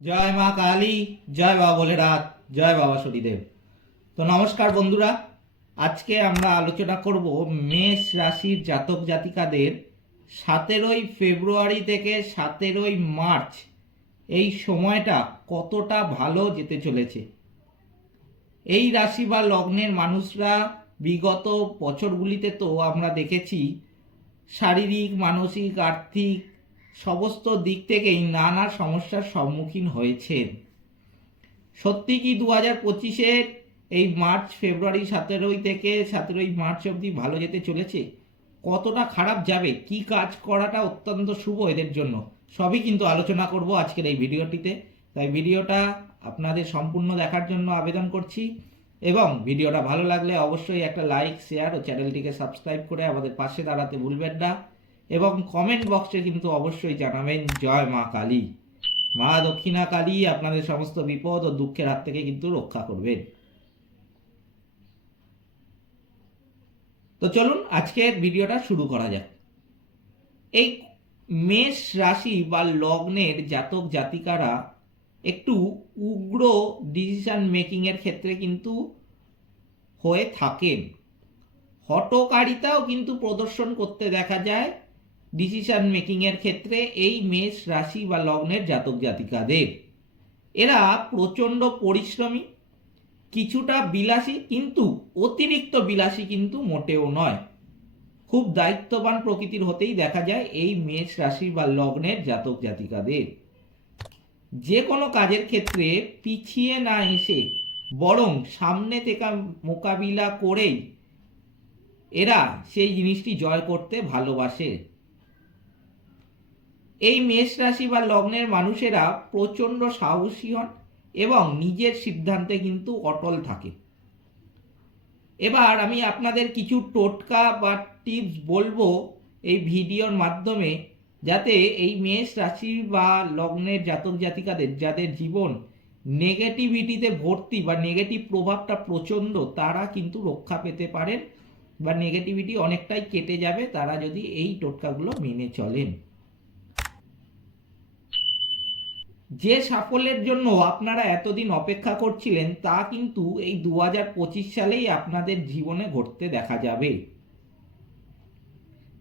জয় মা কালী, জয় বাবা ভোলেনাথ, জয় বাবা শনিদেব। তো নমস্কার বন্ধুরা, আজকে আমরা আলোচনা করব মেষ রাশির জাতক জাতিকাদের সতেরোই ফেব্রুয়ারি থেকে সতেরোই মার্চ এই সময়টা কতটা ভালো যেতে চলেছে। এই রাশি বা লগ্নের মানুষরা বিগত বছরগুলিতে তো আমরা দেখেছি শারীরিক, মানসিক, আর্থিক সমস্ত দিক থেকেই নানা সমস্যার সম্মুখীন হয়েছেন সত্যি কি দু হাজার পঁচিশের এই মার্চ, ফেব্রুয়ারি, সতেরোই থেকে সতেরোই মার্চ অবধি ভালো যেতে চলেছে? কতটা খারাপ যাবে? কি কাজ করাটা অত্যন্ত শুভ এদের জন্য? সবই কিন্তু আলোচনা করব আজকের এই ভিডিওটিতে। তাই ভিডিওটা আপনাদের সম্পূর্ণ দেখার জন্য আবেদন করছি। এবং ভিডিওটা ভালো লাগলে অবশ্যই একটা লাইক, শেয়ার ও চ্যানেলটিকে সাবস্ক্রাইব করে আমাদের পাশে দাঁড়াতে ভুলবেন না। এবং কমেন্ট বক্সে কিন্তু অবশ্যই জানাবেন, জয় মা কালী। মা দক্ষিণা কালী আপনাদের সমস্ত বিপদ ও দুঃখের হাত থেকে কিন্তু রক্ষা করবেন। তো চলুন আজকের ভিডিওটা শুরু করা যাক। এই মেষ রাশি বা লগ্নের জাতক জাতিকারা একটু উগ্র ডিসিশন মেকিংয়ের ক্ষেত্রে কিন্তু হয়ে থাকেন। হটকারিতাও কিন্তু প্রদর্শন করতে দেখা যায়। ডিসিশন মেকিংয়ের ক্ষেত্রে এই মেষ রাশি বা লগ্নের জাতক জাতিকাদের। এরা প্রচণ্ড পরিশ্রমী, কিছুটা বিলাসী কিন্তু অতিরিক্ত বিলাসী কিন্তু মোটেও নয়। খুব দায়িত্ববান প্রকৃতির হতেই দেখা যায় এই মেষ রাশি বা লগ্নের জাতক জাতিকাদের। যে কোনো কাজের ক্ষেত্রে পিছিয়ে না এসে বরং সামনে থেকে মোকাবিলা করেই এরা সেই জিনিসটি জয় করতে ভালোবাসে। এই মেষ রাশি বা লগ্নের মানুষেরা প্রচণ্ড সাহসী হন এবং নিজের সিদ্ধান্তে কিন্তু অটল থাকে এবার আমি আপনাদের কিছু টোটকা বা টিপস বলব এই ভিডিওর মাধ্যমে যাতে এই মেষ রাশি বা লগ্নের জাতক জাতিকাদের যাদের জীবন নেগেটিভিটিতে ভর্তি বা নেগেটিভ প্রভাবটা প্রচণ্ড, তারা কিন্তু রক্ষা পেতে পারেন বা নেগেটিভিটি অনেকটাই কেটে যাবে, তারা যদি এই টোটকাগুলো মেনে চলেন। যে সাফল্যের জন্য আপনারা এতদিন অপেক্ষা করছিলেন, তা কিন্তু এই দু হাজার পঁচিশ সালেই আপনাদের জীবনে ঘটতে দেখা যাবে।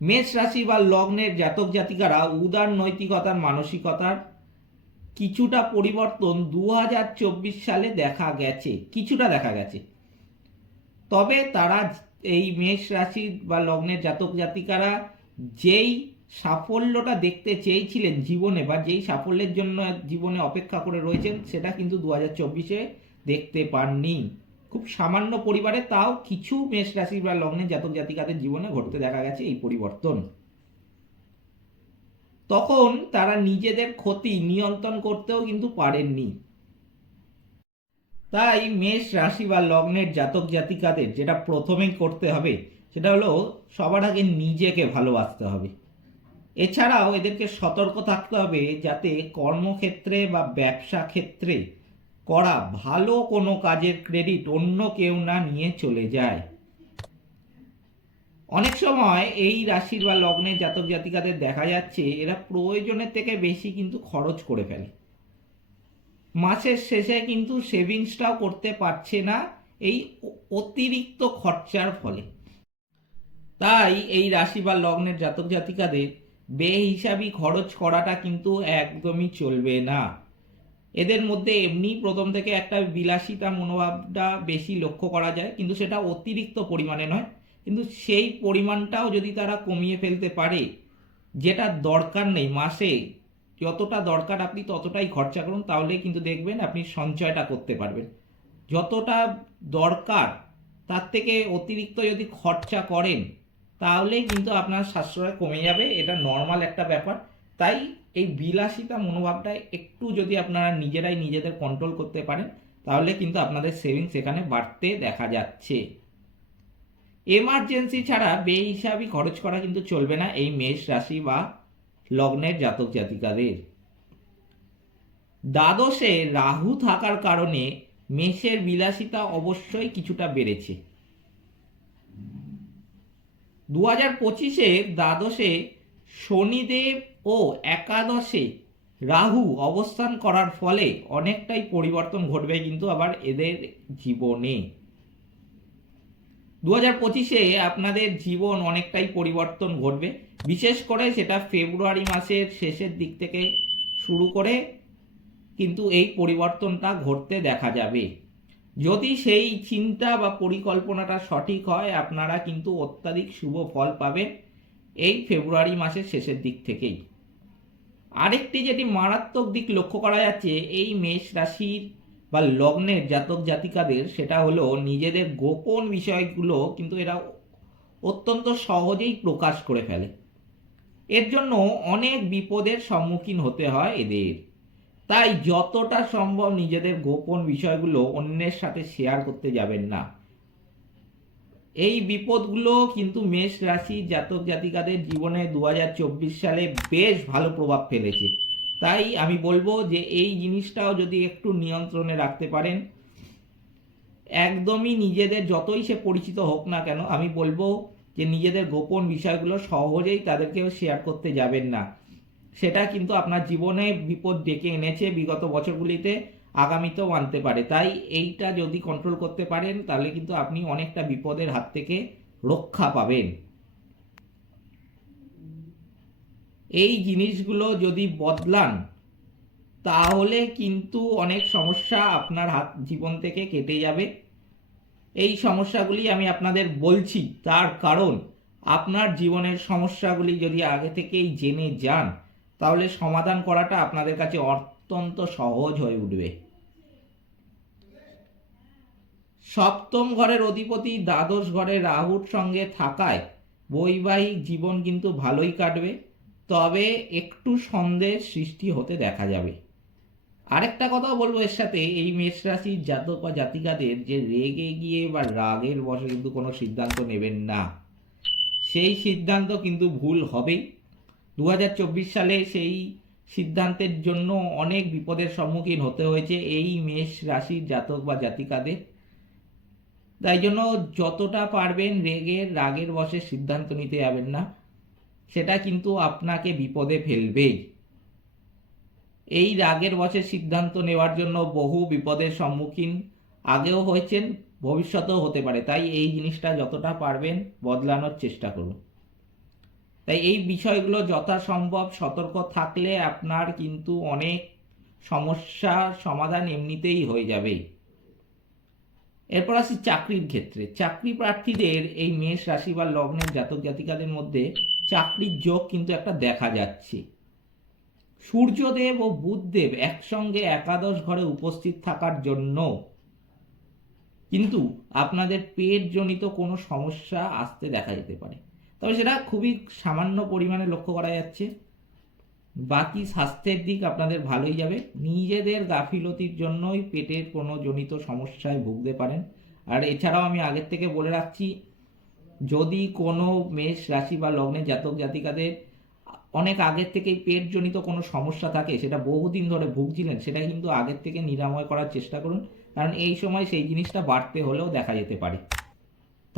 মেষ রাশি বা লগ্নের জাতক জাতিকারা উদার নৈতিকতার মানসিকতার কিছুটা পরিবর্তন দু হাজার চব্বিশ সালে দেখা গেছে, কিছুটা দেখা গেছে। তবে তারা এই মেষ রাশি বা লগ্নের জাতক জাতিকারা যেই সাফল্যটা দেখতে চেয়েছিলেন জীবনে বা যেই সাফল্যের জন্য জীবনে অপেক্ষা করে রয়েছেন, সেটা কিন্তু দু হাজার চব্বিশে দেখতে পাননি। খুব সামান্য পরিবারে তাও কিছু মেষ রাশি বা লগ্নে জাতক জাতিকাদের জীবনে ঘটতে দেখা গেছে এই পরিবর্তন। তখন তারা নিজেদের ক্ষতি নিয়ন্ত্রণ করতেও কিন্তু পারেননি। তাই মেষ রাশি বা লগ্নের জাতক জাতিকাদের যেটা প্রথমেই করতে হবে, সেটা হলো সবার আগে নিজেকে ভালোবাসতে হবে। এছাড়াও এদেরকে সতর্ক থাকতে হবে যাতে কর্মক্ষেত্রে বা ব্যবসা ক্ষেত্রে করা ভালো কোনো কাজের ক্রেডিট অন্য কেউ না নিয়ে চলে যায়। অনেক সময় এই রাশির বা লগ্নের জাতক জাতিকাদের দেখা যাচ্ছে এরা প্রয়োজনের থেকে বেশি কিন্তু খরচ করে ফেলে। মাসের শেষে কিন্তু সেভিংসটাও করতে পারছে না এই অতিরিক্ত খরচার ফলে। তাই এই রাশি বা লগ্নের জাতক জাতিকাদের বেহিসাবি খরচ করাটা কিন্তু একদমই চলবে না। এদের মধ্যে এমনি প্রথম থেকে একটা বিলাসিতা মনোভাবটা বেশি লক্ষ্য করা যায়, কিন্তু সেটা অতিরিক্ত পরিমাণে নয়। কিন্তু সেই পরিমাণটাও যদি তারা কমিয়ে ফেলতে পারে, যেটা দরকার নেই মাসে, যতটা দরকার আপনি ততটাই খরচা করুন, তাহলে কিন্তু দেখবেন আপনি সঞ্চয়টা করতে পারবেন। যতটা দরকার, তার থেকে অতিরিক্ত যদি খরচা করেন তাহলেই কিন্তু আপনার সাশ্রয় কমে যাবে, এটা নর্মাল একটা ব্যাপার। তাই এই বিলাসিতা মনোভাবটা একটু যদি আপনারা নিজেরাই নিজেদের কন্ট্রোল করতে পারেন, তাহলে কিন্তু আপনাদের সেভিংস এখানে বাড়তে দেখা যাচ্ছে। এমার্জেন্সি ছাড়া বে বেহিসাবি খরচ করা কিন্তু চলবে না এই মেষ রাশি বা লগ্নের জাতক জাতিকাদের। দ্বাদশে রাহু থাকার কারণে মেষের বিলাসিতা অবশ্যই কিছুটা বেড়েছে। দু হাজার পঁচিশে দ্বাদশে শনিদেব ও একাদশে রাহু অবস্থান করার ফলে অনেকটাই পরিবর্তন ঘটবে কিন্তু আবার এদের জীবনে। দু হাজার পঁচিশে আপনাদের জীবন অনেকটাই পরিবর্তন ঘটবে। বিশেষ করে সেটা ফেব্রুয়ারি মাসের শেষের দিক থেকে শুরু করে কিন্তু এই পরিবর্তনটা ঘটতে দেখা যাবে। যদি সেই চিন্তা বা পরিকল্পনাটা সঠিক হয়, আপনারা কিন্তু অত্যাধিক শুভ ফল পাবেন এই ফেব্রুয়ারি মাসের শেষের দিক থেকেই। আরেকটি যেটি মারাত্মক দিক লক্ষ্য করা যাচ্ছে, এই মেষ রাশির বা লগ্নের জাতক জাতিকাদের, সেটা হলো নিজেদের গোপন বিষয়গুলো কিন্তু এরা অত্যন্ত সহজেই প্রকাশ করে ফেলে। এর জন্য অনেক বিপদের সম্মুখীন হতে হয় এদের। তাই যতটা সম্ভব নিজেদের গোপন বিষয়গুলো অন্যের সাথে শেয়ার করতে যাবেন না। এই বিপদগুলো কিন্তু মেষ রাশি জাতক জাতিকাদের জীবনে দু হাজার চব্বিশ সালে বেশ ভালো প্রভাব ফেলেছে। তাই আমি বলব যে এই জিনিসটাও যদি একটু নিয়ন্ত্রণে রাখতে পারেন, একদমই নিজেদের যতই সে পরিচিত হোক না কেন, আমি বলব যে নিজেদের গোপন বিষয়গুলো সহজেই তাদেরকেও শেয়ার করতে যাবেন না। সেটা কিন্তু আপনার জীবনে বিপদ ডেকে এনেছে বিগত বছরগুলিতে, আগামীতেও আনতে পারে। তাই এইটা যদি কন্ট্রোল করতে পারেন, তাহলে কিন্তু আপনি অনেকটা বিপদের হাত থেকে রক্ষা পাবেন। এই জিনিসগুলো যদি বদলান, তাহলে কিন্তু অনেক সমস্যা আপনার হাত, জীবন থেকে কেটে যাবে। এই সমস্যাগুলি আমি আপনাদের বলছি, তার কারণ আপনার জীবনের সমস্যাগুলি যদি আগে থেকেই জেনে যান তাহলে সমাধান করাটা আপনাদের কাছে অত্যন্ত সহজ হয়ে উঠবে। সপ্তম ঘরের অধিপতি দ্বাদশ ঘরের রাহুর সঙ্গে থাকায় বৈবাহিক জীবন কিন্তু ভালোই কাটবে, তবে একটু সন্দেহ সৃষ্টি হতে দেখা যাবে। আরেকটা কথা বলব এর সাথে, এই মেষ রাশির জাতক বা জাতিকাদের যে রেগে গিয়ে বা রাগের বসে কিন্তু কোনো সিদ্ধান্ত নেবেন না। সেই সিদ্ধান্ত কিন্তু ভুল হবেই। দু হাজার চব্বিশ সালে সেই সিদ্ধান্তের জন্য অনেক বিপদের সম্মুখীন হতে হয়েছে এই মেষ রাশির জাতক বা জাতিকাদের। তাই জন্য যতটা পারবেন রেগের রাগের বসে সিদ্ধান্ত নিতে যাবেন না, সেটা কিন্তু আপনাকে বিপদে ফেলবেই। এই রাগের বসে সিদ্ধান্ত নেওয়ার জন্য বহু বিপদের সম্মুখীন আগেও হয়েছেন, ভবিষ্যতেও হতে পারে। তাই এই জিনিসটা যতটা পারবেন বদলানোর চেষ্টা করুন। তাই এই বিষয়গুলো যথাসম্ভব সতর্ক থাকলে আপনার কিন্তু অনেক সমস্যার সমাধান এমনিতেই হয়ে যাবে। এরপর আসি চাকরির ক্ষেত্রে। চাকরি প্রার্থীদের এই মেষ রাশি বা লগ্নের জাতক জাতিকাদের মধ্যে চাকরির যোগ কিন্তু একটা দেখা যাচ্ছে। সূর্যদেব ও বুধদেব একসঙ্গে একাদশ ঘরে উপস্থিত থাকার জন্য কিন্তু আপনাদের পেটজনিত কোনো সমস্যা আসতে দেখা যেতে পারে। তবে সেটা খুবই সামান্য পরিমাণে লক্ষ্য করা যাচ্ছে। বাকি স্বাস্থ্যের দিক আপনাদের ভালোই যাবে। নিজেদের গাফিলতির জন্যই পেটের কোনো জনিত সমস্যায় ভুগতে পারেন। আর এছাড়াও আমি আগের থেকে বলে রাখছি, যদি কোনো মেষ রাশি বা লগ্নে জাতক জাতিকাদের অনেক আগের থেকেই পেটজনিত কোনো সমস্যা থাকে, সেটা বহুদিন ধরে ভুগছিলেন, সেটা কিন্তু আগের থেকে নিরাময় করার চেষ্টা করুন। কারণ এই সময় সেই জিনিসটা বাড়তে হলেও দেখা যেতে পারে।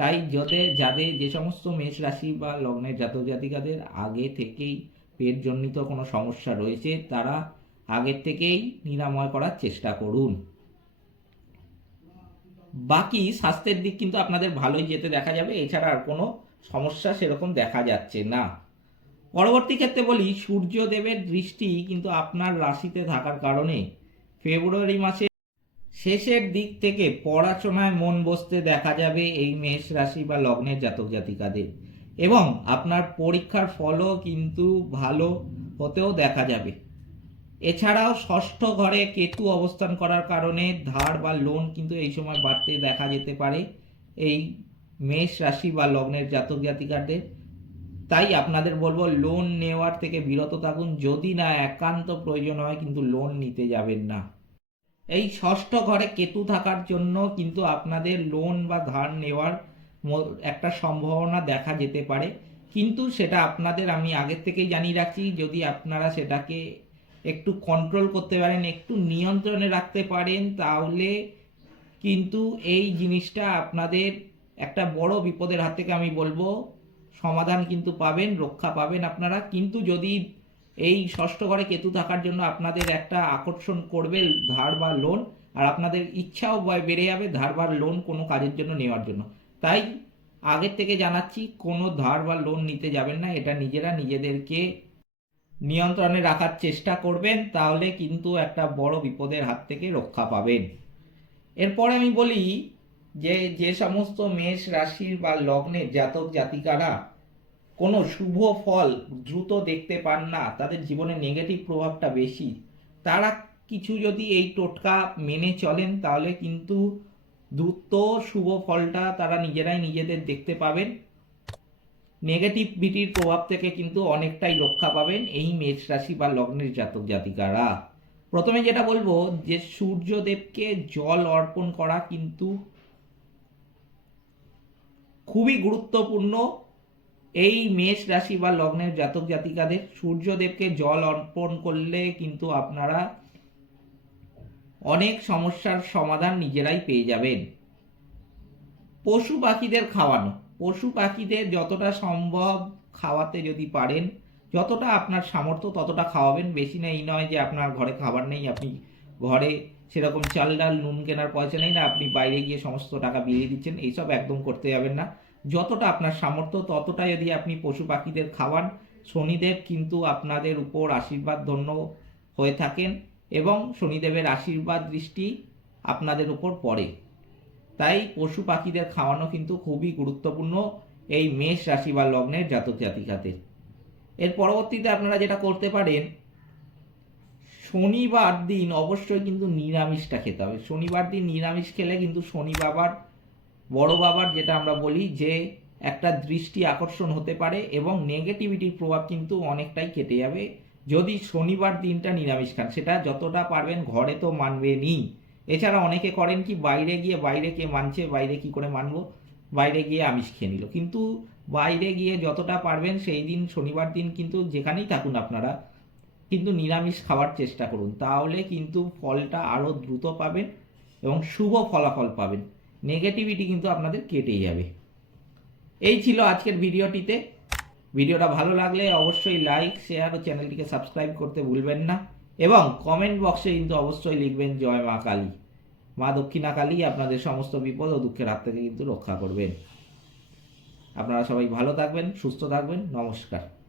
তাই যাদের যাদের যে সমস্ত মেষ রাশি বা লগ্নের জাতক জাতিকাদের আগে থেকেই পেটজনিত কোনো সমস্যা রয়েছে, তারা আগের থেকেই নিরাময় করার চেষ্টা করুন। বাকি স্বাস্থ্যের দিক কিন্তু আপনাদের ভালোই যেতে দেখা যাবে, এছাড়া আর কোনো সমস্যা সেরকম দেখা যাচ্ছে না। পরবর্তী ক্ষেত্রে বলি, সূর্যদেবের দৃষ্টি কিন্তু আপনার রাশিতে থাকার কারণে ফেব্রুয়ারি মাসে শেষের দিক থেকে পড়াশোনায় মন বসতে দেখা যাবে এই মেষ রাশি বা লগ্নের জাতক জাতিকাদের। এবং আপনার পরীক্ষার ফলও কিন্তু ভালো হতেও দেখা যাবে। এছাড়াও ষষ্ঠ ঘরে কেতু অবস্থান করার কারণে ধার বা লোন কিন্তু এই সময় বাড়তে দেখা যেতে পারে এই মেষ রাশি বা লগ্নের জাতক জাতিকাদের। তাই আপনাদের বলব লোন নেওয়ার থেকে বিরত থাকুন। যদি না একান্ত প্রয়োজন হয় কিন্তু লোন নিতে যাবেন না। এই ষষ্ঠ ঘরে কেতু থাকার জন্য কিন্তু আপনাদের লোন বা ধার নেওয়ার একটা সম্ভাবনা দেখা যেতে পারে। কিন্তু সেটা আপনাদের আমি আগের থেকেই জানিয়ে রাখছি, যদি আপনারা সেটাকে একটু কন্ট্রোল করতে পারেন, একটু নিয়ন্ত্রণে রাখতে পারেন, তাহলে কিন্তু এই জিনিসটা আপনাদের একটা বড় বিপদের হাত থেকে আমি বলব, সমাধান কিন্তু পাবেন, রক্ষা পাবেন আপনারা। কিন্তু যদি এই ষষ্ঠ ঘরে কেতু থাকার জন্য আপনাদের একটা আকর্ষণ করবে ধার বা লোন আর আপনাদের ইচ্ছাও বেড়ে যাবে ধার বা লোন কোনো কাজের জন্য নেওয়ার জন্য। তাই আগের থেকে জানাচ্ছি, কোনো ধার বা লোন নিতে যাবেন না, এটা নিজেরা নিজেদেরকে নিয়ন্ত্রণে রাখার চেষ্টা করবেন, তাহলে কিন্তু একটা বড় বিপদের হাত থেকে রক্ষা পাবেন। এরপরে আমি বলি যে যে সমস্ত মেষ রাশির বা লগ্নের জাতক জাতিকারা কোনো শুভ ফল দ্রুত দেখতে পান না, তাদের জীবনে নেগেটিভ প্রভাবটা বেশি। তারা কিছু যদি এই টোটকা মেনে চলেন, তাহলে কিন্তু দ্রুত শুভ ফলটা তারা নিজেরাই নিজেদের দেখতে পাবেন। নেগেটিভিটির প্রভাব থেকে কিন্তু অনেকটাই রক্ষা পাবেন এই মেষ রাশি বা লগ্নের জাতক জাতিকারা। প্রথমে যেটা বলব, যে সূর্যদেবকে জল অর্পণ করা কিন্তু খুবই গুরুত্বপূর্ণ। এই মেষ রাশি বা লগ্নের জাতক জাতিকাদের সূর্যদেবকে জল অর্পণ করলে কিন্তু আপনারা অনেক সমস্যার সমাধান নিজেরাই পেয়ে যাবেন। পশু পাখিদের খাওয়ানো। পশু পাখিদের যতটা সম্ভব খাওয়াতে যদি পারেন, যতটা আপনার সামর্থ্য ততটা খাওয়াবেন। বেশি না, এই নয় যে আপনার ঘরে খাবার নেই, আপনি ঘরে সেরকম চাল ডাল, নুন কেনার পয়সা নেই না, আপনি বাইরে গিয়ে সমস্ত টাকা বিলিয়ে দিচ্ছেন, এইসব একদম করতে যাবেন না। যতটা আপনার সামর্থ্য ততটা যদি আপনি পশু পাখিদের খাওয়ান। শনিদেব কিন্তু আপনাদের উপর আশীর্বাদ ধন্য হয়ে থাকেন এবং শনিদেবের আশীর্বাদ দৃষ্টি আপনাদের উপর পড়ে। তাই পশু পাখিদের খাওয়ানো কিন্তু খুবই গুরুত্বপূর্ণ এই মেষ রাশি বা লগ্নের জাতক জাতিকাদের। এর পরবর্তীতে আপনারা যেটা করতে পারেন, শনিবার দিন অবশ্যই কিন্তু নিরামিষটা খেতে হবে। শনিবার দিন নিরামিষ খেলে কিন্তু শনি বাবার বড় বাবার যেটা আমরা বলি যে একটা দৃষ্টি আকর্ষণ হতে পারে এবং নেগেটিভিটির প্রভাব কিন্তু অনেকটাই কেটে যাবে। যদি শনিবার দিনটা নিরামিষ খান, সেটা যতটা পারবেন ঘরে তো মানবেনই। এছাড়া অনেকে করেন কি, বাইরে গিয়ে বাইরে কে মানছে, বাইরে কি করে মানবো? বাইরে গিয়ে আমিষ খেয়ে নিল। কিন্তু বাইরে গিয়ে যতটা পারবেন সেই দিন, শনিবার দিন কিন্তু যেখানেই থাকুন আপনারা, কিন্তু নিরামিষ খাওয়ার চেষ্টা করুন। তাহলে কিন্তু ফলটা আরও দ্রুত পাবেন এবং শুভ ফলাফল পাবেন। নেগেটিভিটি কিন্তু আপনাদের কেটে যাবে। এই ছিল আজকের ভিডিওটিতে। ভিডিওটা ভালো লাগলে অবশ্যই লাইক শেয়ার ও চ্যানেলটিকে সাবস্ক্রাইব করতে ভুলবেন না। এবং কমেন্ট বক্সে কিন্তু অবশ্যই লিখবেন, জয় মা কালী। মা দক্ষিণা কালী আপনাদের সমস্ত বিপদ ও দুঃখের হাত থেকে কিন্তু রক্ষা করবেন। আপনারা সবাই ভালো থাকবেন, সুস্থ থাকবেন। নমস্কার।